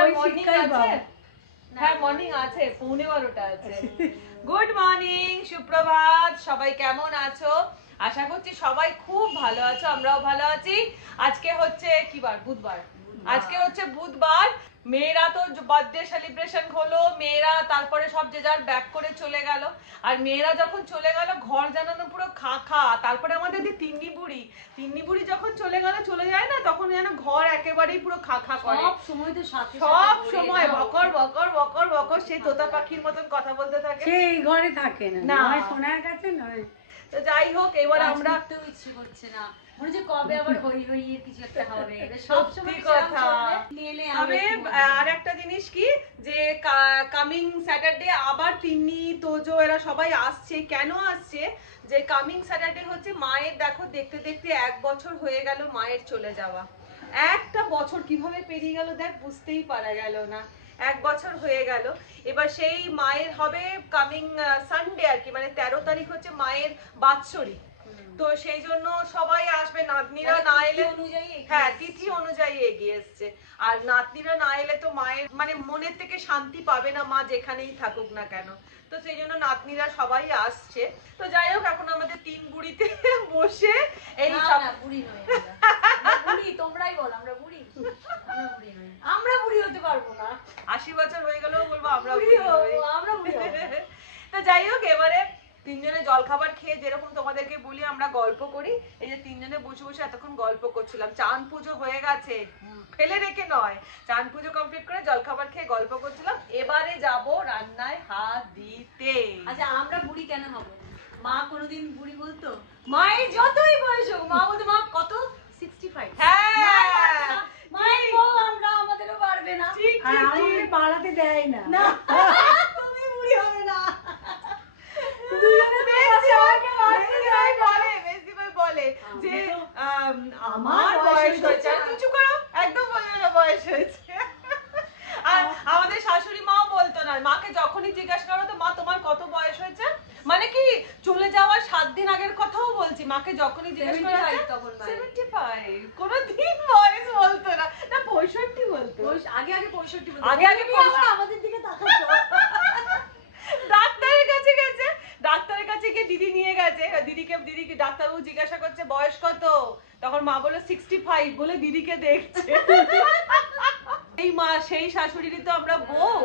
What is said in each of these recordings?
আপনার মর্নিং আছে? হ্যাঁ মর্নিং আছে, 11:15 আছে। গুড মর্নিং, সুপ্রভাত, সবাই কেমন আছো? আশা করছি সবাই খুব ভালো আছো, আমরাও ভালো আছি। আজকে হচ্ছে কি বার? বুধবার। আজকে হচ্ছে বুধবার। মেয়েরা তো বার্থডে সেলিব্রেশন হলো, মেয়েরা তারপরে সব যে যার ব্যাক করে চলে গেল। আর মেয়েরা যখন চলে গেল ঘর জানানো পুরো খা খা। তারপরে আমাদের যে তিন্নি বুড়ি যখন চলে যায় না, তখন যেন ঘর একেবারেই পুরো খা খা করে। সব সময় তো সাথে সব সময় বকর বকর বকর বকর, সেই তোতা পাখির মতন কথা বলতে থাকে। সেই ঘরে থাকে না, নয় সোনার কাছে নয়। তো যাই হোক, এবার আমরা তো ইচ্ছে করছে না, মনে হচ্ছে কবে আবার হই হই এর কিছু একটা হবে। সত্যি কথা। তবে আর একটা জিনিস কি, যে কামিং স্যাটারডে আবার তিন্নি তোজো এরা সবাই আসছে। কেন আসছে? যে কামিং স্যাটারডে হচ্ছে মায়ের, দেখো দেখতে দেখতে 1 বছর হয়ে গেল মায়ের চলে যাওয়া। একটা বছর কিভাবে পেরিয়ে গেল দেখ, বুঝতেই পারা গেল না। 1 বছর হয়ে গেল। এবার সেই মায়ের হবে কামিং সানডে আর কি, মানে 13 তারিখ হচ্ছে মায়ের বাৎসরিক। তো সেই জন্য সবাই আসবে, নাতনিরা না এলে, হ্যাঁ তিথি অনুযায়ী এগিয়ে এসছে। আর নাতনিরা না এলে তো মায়ের মানে মনের থেকে শান্তি পাবে না, মা যেখানেই থাকুক না কেন। তো সেই জন্য নাতনিরা সবাই আসছে। তো যাই হোক, এখন আমাদের 3 বুড়িতে বসে এই সব বুড়ি নয়, বুড়ি তোমরাই বল, আমরা বুড়ি, আমরা বুড়ি হতে পারবো না। 80 বছর হয়ে গেলেও বলবো আমরা বুড়ি হই। তো যাই হোক, এবারে 3 জনে জলখাবার খেয়ে যেরকম তোমাদেরকে বলি আমরা গল্প করি, এই যে 3 জনে বসে বসে এতক্ষণ গল্প করছিলাম। চাঁদ পুজো হয়ে গেছে, ফেলে রেখে নয়, চাঁদ পুজো কমপ্লিট করে জলখাবার খেয়ে গল্প করছিলাম। এবারে যাব রান্নায় হাত দিতে। আচ্ছা, আমরা বুড়ি কেন হব? মা কোনোদিন বুড়ি বলতো? মায়ের যতই বয়স হোক মা বলতো, মা কত 65। হ্যাঁ মায়ের বউ আমরা, আমাদেরও পারবে না, আর আমাকে পালাতে দেয় না। না তুমি বুড়ি হবে না। বলে যে আমার বয়স হয়েছে, কিছু করো একদম বলবে না বয়স হয়েছে। আর আমাদের শাশুড়ি মাও বলতো না, মাকে যখনই জিজ্ঞাসা করো তো মা তোমার কত বয়স হয়েছে, মানে কি চলে যাওয়ার 7 দিন আগের কথাও বলছি, মাকে যখনই জিজ্ঞাসা করা হয় তখন 75, কোনদিন বয়স বলতো না। না 65 বলতো, আগে 65 বলতো। আগে আমাদের দিকে তাকাতো। ডাক্তারের কাছে গিয়ে দিদি নিয়ে গেছে, দিদিকে ডাক্তারবাবু জিজ্ঞাসা করছে বয়স কত, তখন মা বলল 65 বলে দিদিকে দেখছে। এই মা সেই শাশুড়িরই তো আমরা বউ,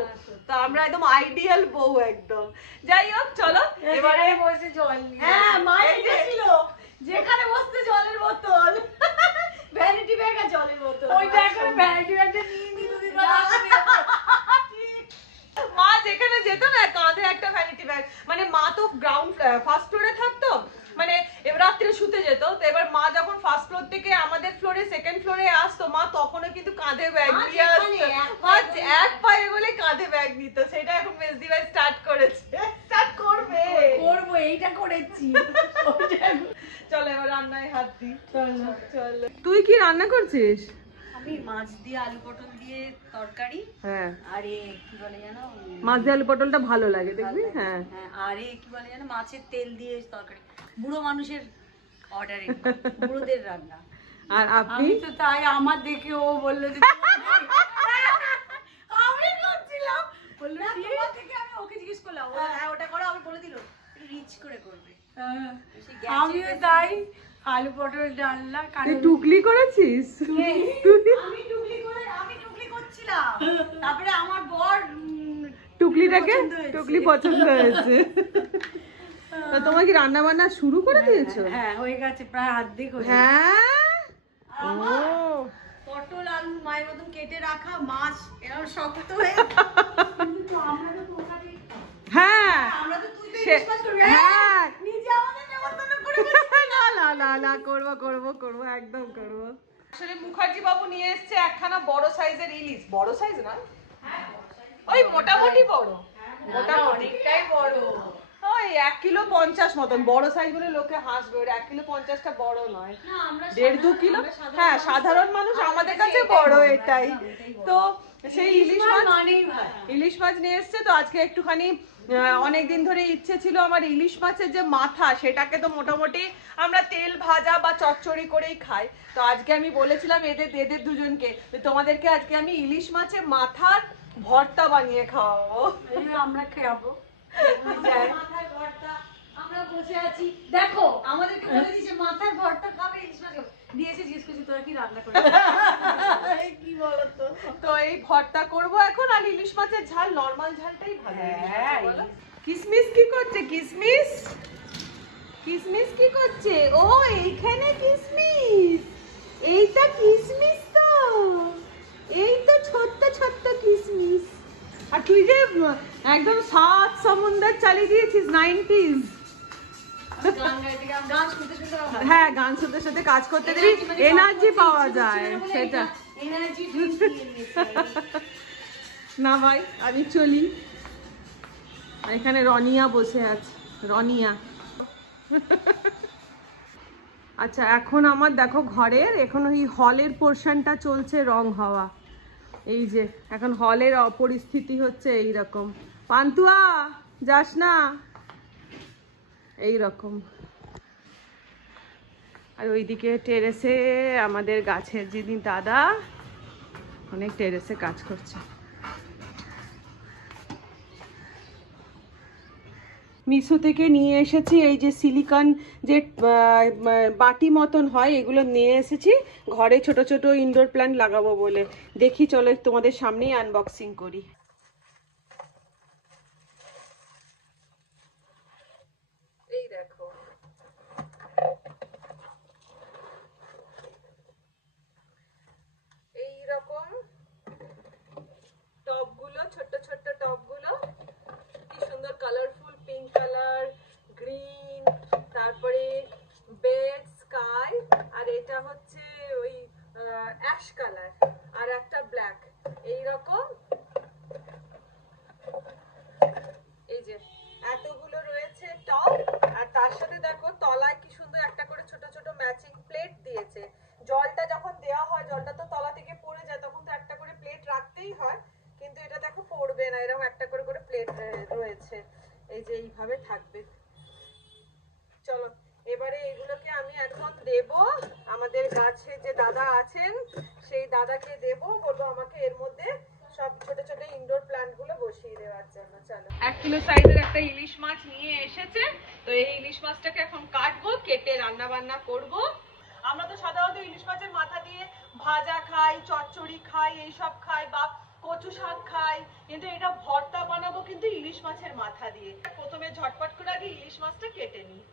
তো আমরা একদম আইডিয়াল বউ একদম। যাই হোক চলো এবারে বসে জল, হ্যাঁ মায়ের ছিল যেখানে বসতে জলের বোতল, ভ্যানিটি ব্যাগ আর জলের বোতল, ওইটা এখন ভ্যানিটি ব্যাগটা নিয়ে দুদিন মা যেখানে যেত না কাঁধে একটা ভ্যানিটি ব্যাগ, মানে মা তো ফার্স্ট ফ্লোরে থাকতো, মানে এবার রাত্রে শুতে যেত। তো এবার মা যখন ফার্স্ট ফ্লোর থেকে আমাদের ফ্লোরে সেকেন্ড ফ্লোরে আসতো, মা তখনও কিন্তু কাঁধে ব্যাগ নিয়ে আসতো। মা এক পায়ে বলে কাঁধে ব্যাগ নিত। সেটা এখন মেজদি ভাই স্টার্ট করবে, এইটা করেছি। চলো এবার রান্নায় হাত দি। চলো তুই কি রান্না করছিস? আমি মাছ দিয়ে আলু পটল দিয়ে তরকারি। হ্যাঁ, আরে কি বলে জানো, মাছ দিয়ে আলু পটলটা ভালো লাগে দেখবি। হ্যাঁ, আরে কি বলে জানো, মাছের তেল দিয়ে তরকারি। বুড়ো মানুষের অর্ডারে, বুড়োদের রান্না। আর আপনি তো তাই আমার দেখে ও বললো যে আমি করছিলাম, বললো তোমার থেকে আমি ওকে জিজ্ঞেস করলাম, হ্যাঁ ওটা করো, আমি বলে দিল রিচ করে করবে। আমিও তাই আলু পটল ডালনা। টুকলি করেছিস? আমি টুকলি করছিলাম, তারপরে আমার বর টুকলি পছন্দ হয়েছে। তোমার কি রান্না বান্না শুরু করে দিয়েছো? হ্যাঁ হয়ে গেছে, প্রায় অর্ধেক হয়ে গেছে। হ্যাঁ, পটল আলু মায়ের মতন কেটে রাখা, মাছ এরকম শক্ত হয়ে, কিন্তু আমরা তো তোকারি, হ্যাঁ আমরা তো তুই তো বিশ্বাস করবি, হ্যাঁ নিজে আমাদের নেমন্তন্ন করে না করবো একদম করবো। আসলে মুখার্জি বাবু নিয়ে এসেছে একখানা বড় সাইজের ইলিশ। বড় সাইজ না, ওই মোটামুটি বড়, মোটামুটি অনেকটাই বড়। ওই 1 কিলো 50 মতন, বড় সাইজ বলে লোকে হাসবে, ওর 1 কিলো 50টা বড় নয়, 1.5-2 কিলো। হ্যাঁ সাধারণ মানুষ আমাদের কাছে বড় এটাই। তো সেই ইলিশ মাছ নিয়ে এসছে। তো আজকে একটুখানি অনেকদিন ধরে ইচ্ছে ছিল আমার ইলিশ মাছের যে মাথা, সেটাকে তো মোটামুটি আমরা তেল ভাজা বা চচ্চড়ি করেই খাই। তো আজকে আমি বলেছিলাম এদের দুজনকে, তোমাদেরকে আজকে আমি ইলিশ মাছের মাথার ভর্তা বানিয়ে খাওয়াবো। আমরা খাবো, আমরা বসে আছি। দেখো আমাদেরকে বলে দিয়েছে মাথার ভর্তা খাবে, ইলিশ মাছ দিয়েছে, জিজ্ঞেস করছি তোরা কি রান্না করবি, কি বলতো। তো এই ভর্তা করব এখন, আর ইলিশ মাছের ঝাল নরমাল ঝালটাই ভালো। কিসমিস কি করছে? কিসমিস কিসমিস কি করছে? ও এইখানে কিসমিস, এইটা কিসমিস, তো এই তো ছোট্ট ছোট্ট কিসমিস। আর তুই যে একদম 7 সমুদ্র চালিয়ে দিয়েছিস 90s। হ্যাঁ গান শুনতে শুনতে কাজ করতে দিবি, এনার্জি পাওয়া যায় সেটা। না ভাই আমি চলি। এখানে রনিয়া বসে আছে, রনিয়া। আচ্ছা এখন আমার দেখো ঘরের এখন ওই হলের পোর্শনটা চলছে রং হওয়া। এই যে এখন হলের পরিস্থিতি হচ্ছে এইরকম, পান্তুয়া যাস না এইরকম। আর ওইদিকে টেরেসে আমাদের গাছের যিনি দাদা, অনেক টেরেসে কাজ করছে। মিশো থেকে নিয়ে এসেছি এই যে সিলিকন যে বাটি মতন হয়, এগুলো নিয়ে এসেছি ঘরে ছোট ছোট ইনডোর প্ল্যান্ট লাগাবো বলে। দেখি চলো তোমাদের সামনেই আনবক্সিং করি। এই দেখো এইরকম টবগুলো, ছোট্ট ছোট্ট টবগুলো, কি সুন্দর কালারফুল, পিঙ্ক কালার, গ্রিন, তারপরে বেজ স্কাই, আর এটা হচ্ছে ওই অ্যাশ কালার, আর একটা ব্ল্যাক, এইরকম। এই যে এতগুলো রয়েছে টব, আর তার সাথে দেখো তলায় কি সুন্দর একটা করে ছোট ছোট ম্যাচিং প্লেট দিয়েছে। জলটা যখন দেওয়া হয়, জলটা তো তলা থেকে পড়ে যায়, তখন তো একটা করে প্লেট রাখতেই হয়, কিন্তু এটা দেখো পড়বে না, এরকম একটা করে করে প্লেট রয়েছে। এই যে এইভাবে থাকবে। চলো এবারে এগুলোকে আমি এখন দেব আমাদের গাছে যে দাদা আছেন, সেই দাদাকে দেব, বলবো আমাকে এর মধ্যে সব ছোট ছোট ইনডোর প্ল্যান্ট গুলো বসিয়ে দেওয়ার জন্য। চলো 1 কিলো সাইজের একটা ইলিশ মাছ নিয়ে এসেছে। তো এই ইলিশ মাছটাকে এখন কাটবো, কেটে রান্না বান্না করব। আমরা তো সাধারণত ইলিশ মাছের মাথা দিয়ে ভাজা খাই, চচ্চড়ি খাই, এইসব খাই, বা কচু শাক খাই, কিন্তু এটা ভর্তা বানাবো কিন্তু ইলিশ মাছের মাথা দিয়ে। প্রথমে ঝটপট করে আগে ইলিশ মাছটা কেটে নিই।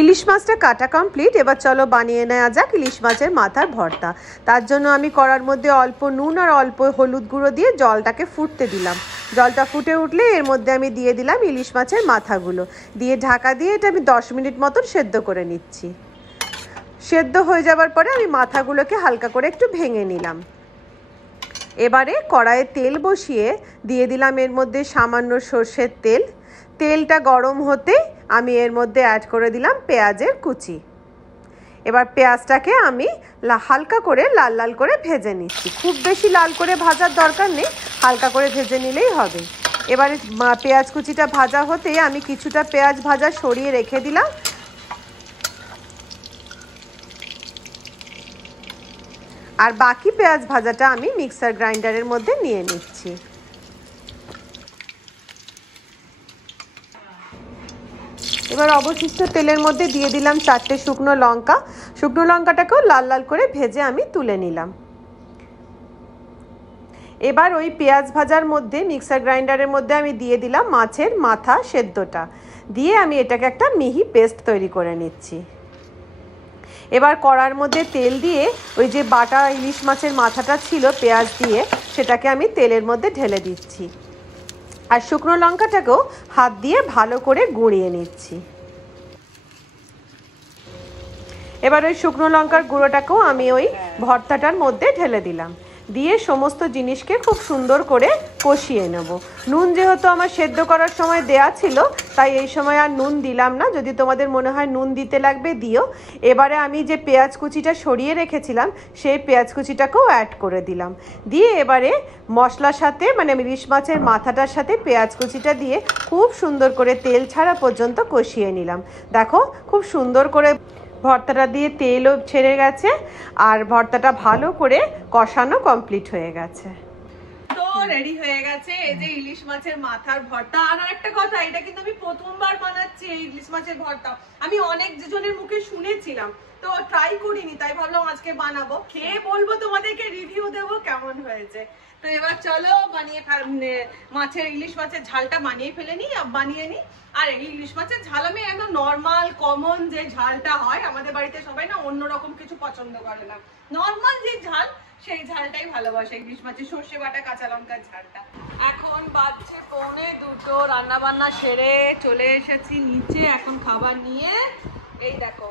ইলিশ মাছটা কাটা কমপ্লিট। এবার চলো বানিয়ে নেওয়া যাক ইলিশ মাছের মাথার ভর্তা। তার জন্য আমি কড়ার মধ্যে অল্প নুন আর অল্প হলুদ গুঁড়ো দিয়ে জলটাকে ফুটতে দিলাম। জলটা ফুটে উঠলে এর মধ্যে আমি দিয়ে দিলাম ইলিশ মাছের মাথাগুলো, দিয়ে ঢাকা দিয়ে এটা আমি 10 মিনিট মতন সেদ্ধ করে নিচ্ছি। সেদ্ধ হয়ে যাবার পরে আমি মাথাগুলোকে হালকা করে একটু ভেঙে নিলাম। এবারে কড়াইয়ে তেল বসিয়ে দিয়ে দিলাম এর মধ্যে সামান্য সর্ষের তেল। তেলটা গরম হতে আমি এর মধ্যে অ্যাড করে দিলাম পেঁয়াজের কুচি। এবার পেঁয়াজটাকে আমি হালকা করে লাল লাল করে ভেজে নিচ্ছি। খুব বেশি লাল করে ভাজার দরকার নেই, হালকা করে ভেজে নিলেই হবে। এবারে পেঁয়াজ কুচিটা ভাজা হতে আমি কিছুটা পেঁয়াজ ভাজা সরিয়ে রেখে দিলাম। আর বাকি পেঁয়াজ ভাজাটা আমি মিক্সার গ্রাইন্ডারের মধ্যে নিয়ে নিচ্ছি। এবার অবশিষ্ট তেলের মধ্যে দিয়ে দিলাম 4টে শুকনো লঙ্কা। শুকনো লঙ্কাটাকেও লাল লাল করে ভেজে আমি তুলে নিলাম। এবার ওই পেঁয়াজ ভাজার মধ্যে মিক্সার গ্রাইন্ডারের মধ্যে আমি দিয়ে দিলাম মাছের মাথা সেদ্ধটা, দিয়ে আমি এটাকে একটা মিহি পেস্ট তৈরি করে নিচ্ছি। এবার কড়ার মধ্যে তেল দিয়ে ওই যে বাটা ইলিশ মাছের মাথাটা ছিল পেঁয়াজ দিয়ে, সেটাকে আমি তেলের মধ্যে ঢেলে দিচ্ছি। আর শুকনো লঙ্কাটাকেও হাত দিয়ে ভালো করে গুঁড়িয়ে নিচ্ছি। এবার ওই শুকনো লঙ্কার গুঁড়োটাকেও আমি ওই ভর্তাটার মধ্যে ঢেলে দিলাম, দিয়ে সমস্ত জিনিসকে খুব সুন্দর করে কষিয়ে নেব। নুন যেহেতু আমার সেদ্ধ করার সময় দেয়া ছিল, তাই এই সময় আর নুন দিলাম না। যদি তোমাদের মনে হয় নুন দিতে লাগবে দিও। এবারে আমি যে পেঁয়াজ কুচিটা সরিয়ে রেখেছিলাম সেই পেঁয়াজ কুচিটাকেও অ্যাড করে দিলাম, দিয়ে এবারে মশলার সাথে মানে ইলিশ মাছের মাথাটার সাথে পেঁয়াজ কুচিটা দিয়ে খুব সুন্দর করে তেল ছাড়া পর্যন্ত কষিয়ে নিলাম। দেখো খুব সুন্দর করে ভর্তাটা দিয়ে তেলও ছেড়ে গেছে আর ভর্তাটা ভালো করে কষানো কমপ্লিট হয়ে গেছে। তো রেডি হয়ে গেছে এই যে ইলিশ মাছের মাথার ভর্তা। আর একটা কথা, এটা কিন্তু আমি প্রথমবার বানাচ্ছি এই ইলিশ মাছের ভর্তা। আমি অনেক জনের মুখে শুনেছিলাম, তো ট্রাই করিনি, তাই ভাবলাম আজকে বানাবো, খেয়ে বলবো, তোমাদেরকে রিভিউ দেবো কেমন হয়েছে। তো এবার চলো মাছের ইলিশ মাছের ঝালটা বানিয়ে নি। আর এই ইলিশ মাছের ঝাল আমি একদম নর্মাল কমন যে ঝালটা হয় আমাদের বাড়িতে, সবাই না অন্যরকম কিছু পছন্দ করে না, নর্মাল যে ঝাল সেই ঝালটাই ভালোবাসে, ইলিশ মাছের সর্ষে বাটা কাঁচা লঙ্কার ঝালটা। এখন বাজছে 1:45, রান্না বান্না সেরে চলে এসেছি নিচে এখন খাবার নিয়ে। এই দেখো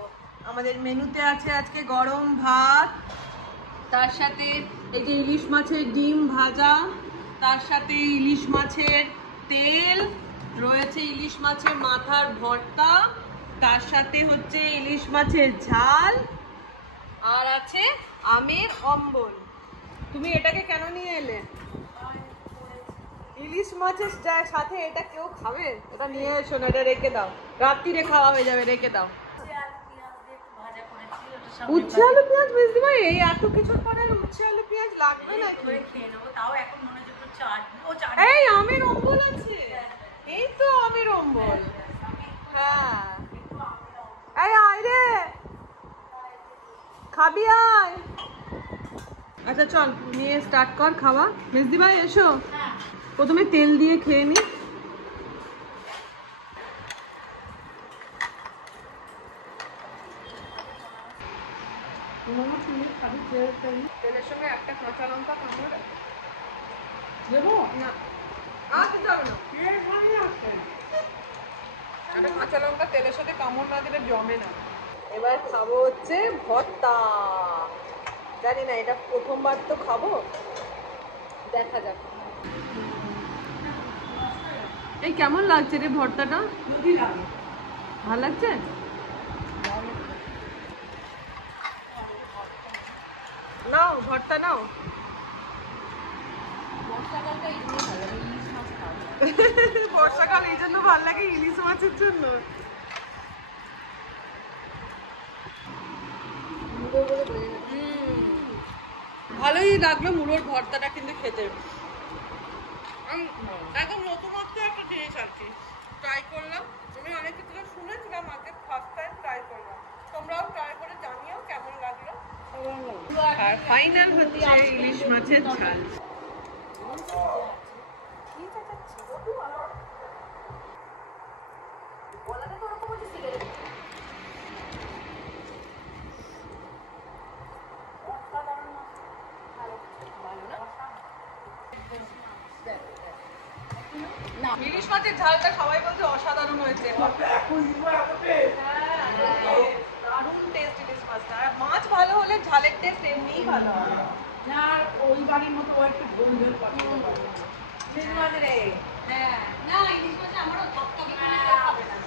আমাদের মেনুতে আছে আজকে গরম ভাত, তার সাথে এই যে ইলিশ মাছের ডিম ভাজা, তার সাথে ইলিশ মাছের তেল রয়েছে, ইলিশ মাছের মাথার ভর্তা, তার সাথে হচ্ছে ইলিশ মাছের ঝাল, আর আছে আমের অম্বল। তুমি এটাকে কেন নিয়ে এলে? ইলিশ মাছের সাথে এটা কেউ খাবে? এটা নিয়ে এসো না, এটা রেখে দাও, রাত্রিরে খাওয়া হয়ে যাবে, রেখে দাও। উচ্ছে আলু পেঁয়াজ বুঝতে পারি, এই এত কিছুর পরে উচ্ছে আলু পেঁয়াজ লাগবে না? এই আমের অম্বল আছে, এই তো আমের অম্বল। হ্যাঁ এই আয় রে, খাবি আয়। আচ্ছা চল নিয়ে স্টার্ট কর খাওয়া। মেজদি ভাই এসো, প্রথমে তেল দিয়ে খেয়ে নি। তেলের সঙ্গে একটা কাঁচা লঙ্কা কামড় দেবো না, খেতে হবে না, একটা কাঁচা লঙ্কা তেলের সাথে কামড় না দিলে জমে না। এবার খাবো হচ্ছে ভর্তা, জানি না এটা প্রথমবার তো খাবো, দেখা যাক। এই কেমন লাগছে রে ভর্তাটা? ভালো লাগছে? নাও ভর্তা নাও। বর্ষাকাল এই জন্য ভালো লাগে, ইলিশ মাছের জন্য। ভালোই লাগলো মুলোর ভর্তাটা কিন্তু খেতে। একদম নতুনত্ব একটা জিনিস আর কি, ট্রাই করলাম। আমি অনেক কিছু শুনেছিলাম, আগে ফার্স্ট টাইম ট্রাই করলাম। তোমরাও ট্রাই করে জানিও কেমন লাগলো। আর ফাইনাল হচ্ছে ইলিশ মাছের ঝাল। ইলিশ মাছের ঝালটা সবাই বলছে অসাধারণ হয়েছে, দারুণ টেস্ট ইলিশ মাছটা। মাছ ভালো হলে ঝালের টেস্ট এমনিই ভালো হয়। ওই বাড়ির মতো একটু ঝোল ঝোল ইলিশ মাছের। হ্যাঁ না ইলিশ মাছে আমারও থকথকে খাবে না,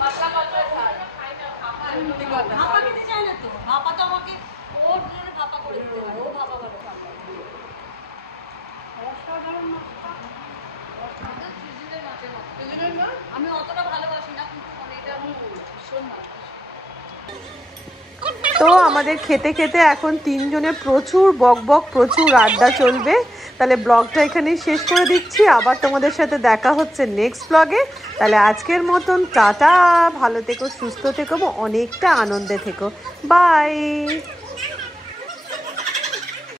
পাতলা পাতলা ঝাল। ভাপা খেতে চায় না তো, ভাপা তো আমাকে ওর জন্য ভাপা করে দিতে হয়, ও ভাপা ভালো খাবে। অসাধারণ মাছটা, আমি অতটা ভালোবাসি না, কিন্তু মানে এটা আমি ভীষণ ভালোবাসি। তো আমাদের খেতে খেতে এখন তিনজনে প্রচুর বকবক, প্রচুর আড্ডা চলবে। তাহলে ব্লগটা এখানেই শেষ করে দিচ্ছি, আবার তোমাদের সাথে দেখা হচ্ছে নেক্সট ব্লগে। তাহলে আজকের মতন টাটা, ভালো থেকো, সুস্থ থেকো, অনেকটা আনন্দে থেকো, বাই।